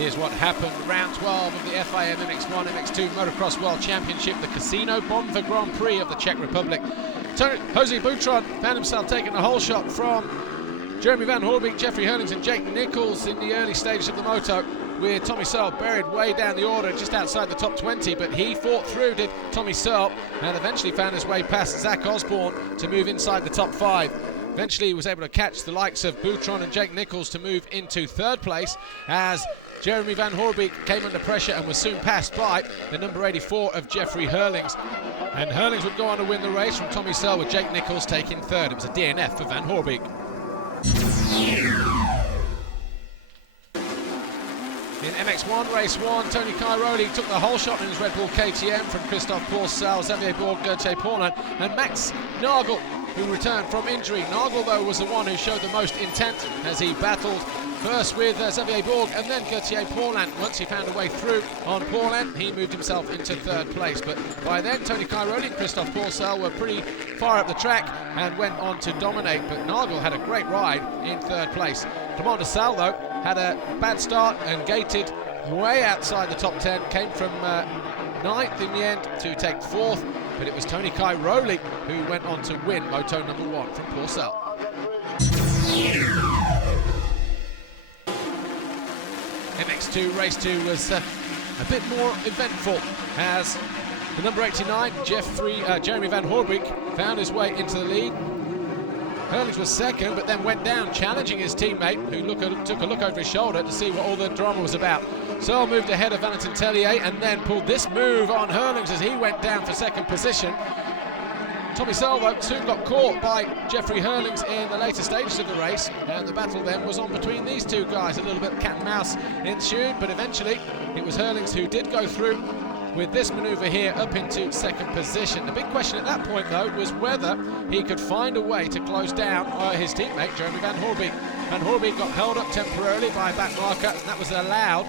Here's what happened. Round 12 of the FIM MX1 MX2 Motocross World Championship, the Casino Bomba Grand Prix of the Czech Republic. Jose Butron found himself taking a whole shot from Jeremy Van Hoorbeek, Jeffrey Hurlings and Jake Nichols in the early stages of the moto, with Tommy Searle buried way down the order just outside the top 20, but he fought through, did Tommy Searle, and eventually found his way past Zach Osborne to move inside the top 5. Eventually he was able to catch the likes of Butron and Jake Nichols to move into 3rd place as Jeremy Van Hoorbeek came under pressure and was soon passed by the number 84 of Jeffrey Hurlings. And Hurlings would go on to win the race from Tommy Searle, with Jake Nichols taking 3rd. It was a DNF for Van Hoorbeek. In MX1 Race 1, Tony Cairoli took the whole shot in his Red Bull KTM from Christophe Pourcel, Xavier Bourg, Gauthier Paulin and Max Nagel, who returned from injury. Nagel, though, was the one who showed the most intent as he battled first with Xavier Bourg and then Gauthier Paulin. Once he found a way through on Paulin, he moved himself into 3rd place. But by then, Tony Cairoli and Christophe Pourcel were pretty far up the track and went on to dominate. But Nagel had a great ride in 3rd place. Clement de Salle, though, had a bad start and gated way outside the top 10. Came from 9th in the end to take 4th. But it was Tony Cairoli who went on to win Moto number 1 from Pourcel. MX2 Race 2 was a bit more eventful as the number 89, Jeremy Van Hoorbeek, found his way into the lead. Hurlings was 2nd, but then went down, challenging his teammate, who took a look over his shoulder to see what all the drama was about. Searle moved ahead of Valentin Tellier and then pulled this move on Hurlings as he went down for 2nd position. Tommy Searle, though, soon got caught by Jeffrey Hurlings in the later stages of the race, and the battle then was on between these two guys. A little bit of cat and mouse ensued, but eventually it was Hurlings who did go through with this manoeuvre here up into 2nd position. The big question at that point, though, was whether he could find a way to close down his teammate, Jeremy Van Hoorbeek. Van Hoorbeek got held up temporarily by a back marker, and that was allowed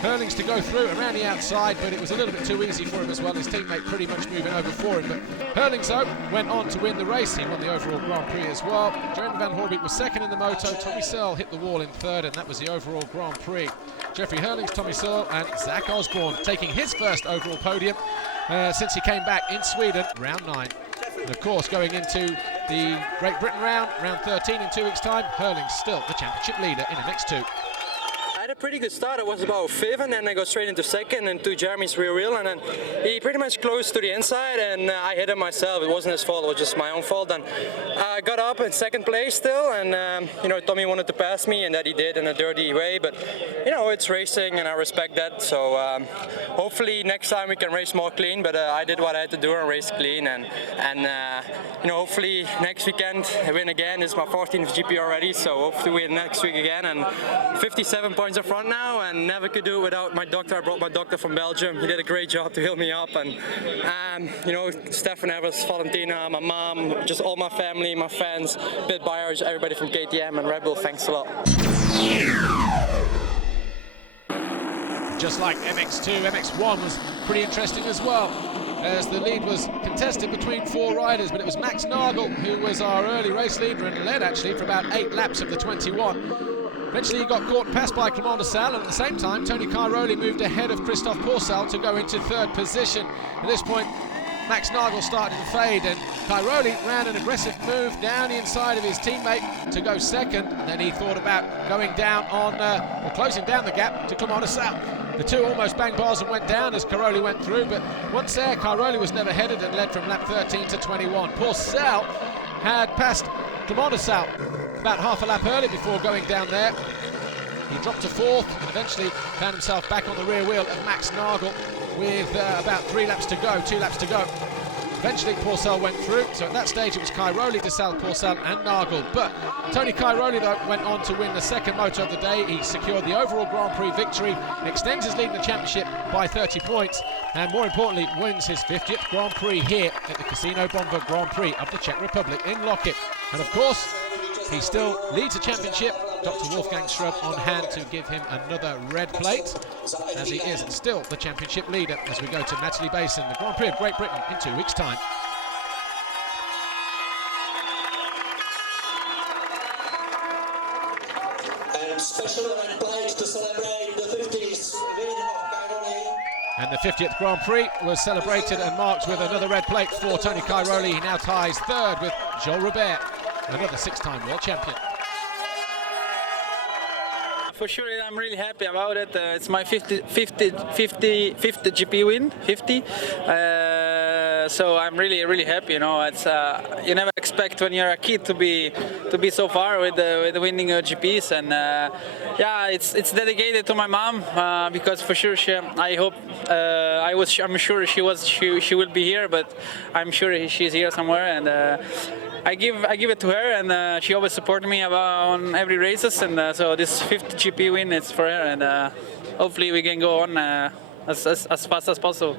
Hurlings to go through around the outside, but it was a little bit too easy for him as well. His teammate pretty much moving over for him. But Hurlings, though, went on to win the race. He won the overall Grand Prix as well. Jeremy Van Hoorbeek was 2nd in the moto. Tommy Searle hit the wall in 3rd, and that was the overall Grand Prix. Jeffrey Hurlings, Tommy Searle, and Zach Osborne taking his first overall podium since he came back in Sweden, round 9. And of course, going into the Great Britain round 13 in 2 weeks' time, Hurlings still the championship leader in MX2. I had a pretty good start. I was about 5th, and then I got straight into 2nd and to Jeremy's rear wheel, and then he pretty much closed to the inside, and I hit him myself. It wasn't his fault, it was just my own fault. And I got up in 2nd place still, and you know, Tommy wanted to pass me, and that he did in a dirty way, but you know, it's racing and I respect that. So hopefully next time we can race more clean, but I did what I had to do and race clean, and you know, hopefully next weekend I win again. It's my 14th GP already, so hopefully win next week again. And 57 points up front now, and never could do it without my doctor. I brought my doctor from Belgium. He did a great job to heal me up, and you know, Stefan Evers, Valentina, my mom, just all my family, my fans, Bit Byers, everybody from KTM and Red Bull, thanks a lot. Just like MX2, MX1 was pretty interesting as well, as the lead was contested between 4 riders, but it was Max Nagel who was our early race leader and led actually for about 8 laps of the 21. Eventually he got caught and passed by Clement de Salle, and at the same time Tony Cairoli moved ahead of Christophe Pourcel to go into 3rd position. At this point Max Nagel started to fade, and Cairoli ran an aggressive move down the inside of his teammate to go 2nd. And then he thought about going down on, or closing down the gap to Clement de Salle. The two almost banged bars and went down as Cairoli went through, but once there, Cairoli was never headed and led from lap 13 to 21. Pourcel had passed Clement de Salle about half a lap early before going down there. He dropped to 4th and eventually found himself back on the rear wheel of Max Nagel with about 3 laps to go, 2 laps to go. Eventually Pourcel went through, so at that stage it was Cairoli, de Salle, Pourcel and Nagel. But Tony Cairoli, though, went on to win the 2nd moto of the day. He secured the overall Grand Prix victory, extends his lead in the championship by 30 points, and more importantly wins his 50th Grand Prix here at the Casino Bomba Grand Prix of the Czech Republic in Loket. And of course, he still leads the championship. Dr. Wolfgang Schrub on hand to give him another red plate, as he is still the championship leader as we go to Natalie Basin, the Grand Prix of Great Britain in 2 weeks' time. And special red plate to celebrate the And the 50th Grand Prix was celebrated and marked with another red plate for Tony Cairoli. He now ties third with Joel Robert, another 6-time world champion. For sure, I'm really happy about it. It's my 50th GP win, 50. So I'm really happy. You know, it's you never expect when you're a kid to be so far with the winning GPs, and yeah, it's dedicated to my mom because for sure I'm sure she will be here, but I'm sure she's here somewhere, and I give it to her, and she always supported me on every races, and so this 50th GP win is for her, and hopefully we can go on as fast as possible.